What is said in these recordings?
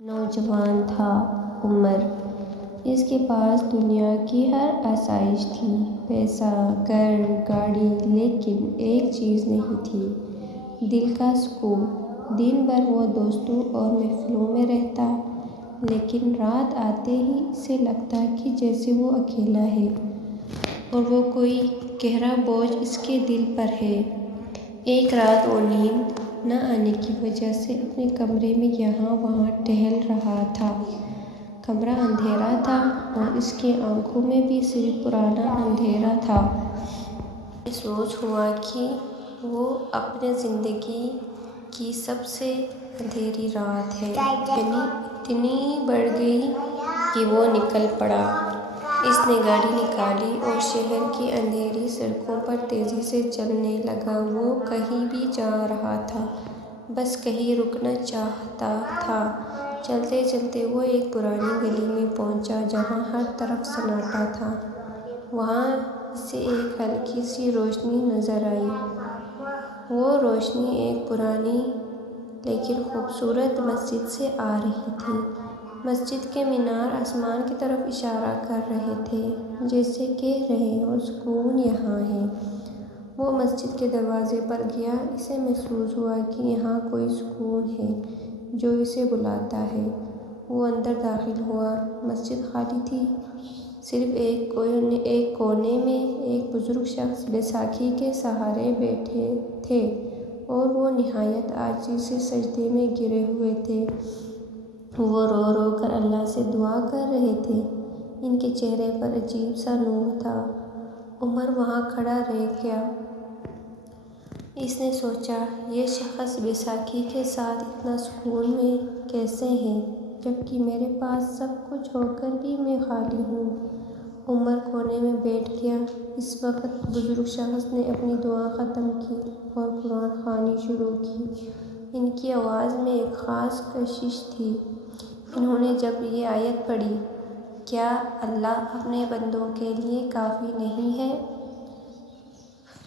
نوجوان تھا عمر۔ اس کے پاس دنیا کی ہر آسائش تھی، پیسہ، گھر، گاڑی، لیکن ایک چیز نہیں تھی، دل کا سکون۔ دن بھر وہ دوستوں اور محفلوں میں رہتا، لیکن رات آتے ہی اسے لگتا کہ جیسے وہ اکیلا ہے اور وہ کوئی گہرا بوجھ اس کے دل پر ہے۔ ایک رات وہ نیند نہ آنے کی وجہ سے اپنے کمرے میں یہاں وہاں ٹہل رہا تھا۔ کمرہ اندھیرا تھا اور اس کی آنکھوں میں بھی صرف پرانا اندھیرا تھا۔ محسوس ہوا کہ وہ اپنی زندگی کی سب سے اندھیری رات ہے۔ اتنی بڑھ گئی کہ وہ نکل پڑا۔ اس نے گاڑی نکالی اور شہر کی اندھیری سڑکوں پر تیزی سے چلنے لگا۔ وہ کہیں بھی جا رہا تھا، بس کہیں رکنا چاہتا تھا۔ چلتے چلتے وہ ایک پرانی گلی میں پہنچا جہاں ہر طرف سناٹا تھا۔ وہاں اسے ایک ہلکی سی روشنی نظر آئی۔ وہ روشنی ایک پرانی لیکن خوبصورت مسجد سے آ رہی تھی۔ مسجد کے مینار آسمان کی طرف اشارہ کر رہے تھے، جیسے کہہ رہے ہوں سکون یہاں ہے۔ وہ مسجد کے دروازے پر گیا۔ اسے محسوس ہوا کہ یہاں کوئی سکون ہے جو اسے بلاتا ہے۔ وہ اندر داخل ہوا۔ مسجد خالی تھی۔ صرف ایک کونے میں ایک بزرگ شخص بیساکھی کے سہارے بیٹھے تھے اور وہ نہایت عاجزی سے سجدے میں گرے ہوئے تھے۔ وہ رو رو کر اللہ سے دعا کر رہے تھے۔ ان کے چہرے پر عجیب سا نور تھا۔ عمر وہاں کھڑا رہ گیا۔ اس نے سوچا، یہ شخص بیساکھی کے ساتھ اتنا سکون میں کیسے ہے، جبکہ میرے پاس سب کچھ ہو کر بھی میں خالی ہوں۔ عمر کونے میں بیٹھ گیا۔ اس وقت بزرگ شخص نے اپنی دعا ختم کی اور قرآن خوانی شروع کی۔ ان کی آواز میں ایک خاص کشش تھی۔ انہوں نے جب یہ آیت پڑھی، کیا اللہ اپنے بندوں کے لیے کافی نہیں ہے؟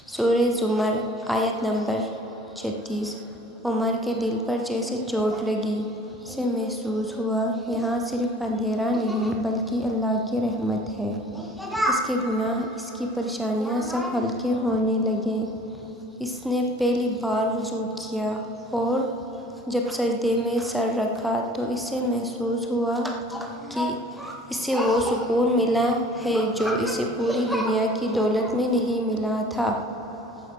سورہ زمر، آیت نمبر 36۔ عمر کے دل پر جیسے چوٹ لگی۔ اسے محسوس ہوا، یہاں صرف اندھیرا نہیں بلکہ اللہ کی رحمت ہے۔ اس کے گناہ، اس کی پریشانیاں سب ہلکے ہونے لگے۔ اس نے پہلی بار وضو کیا اور جب سجدے میں سر رکھا تو اسے محسوس ہوا کہ اسے وہ سکون ملا ہے جو اسے پوری دنیا کی دولت میں نہیں ملا تھا۔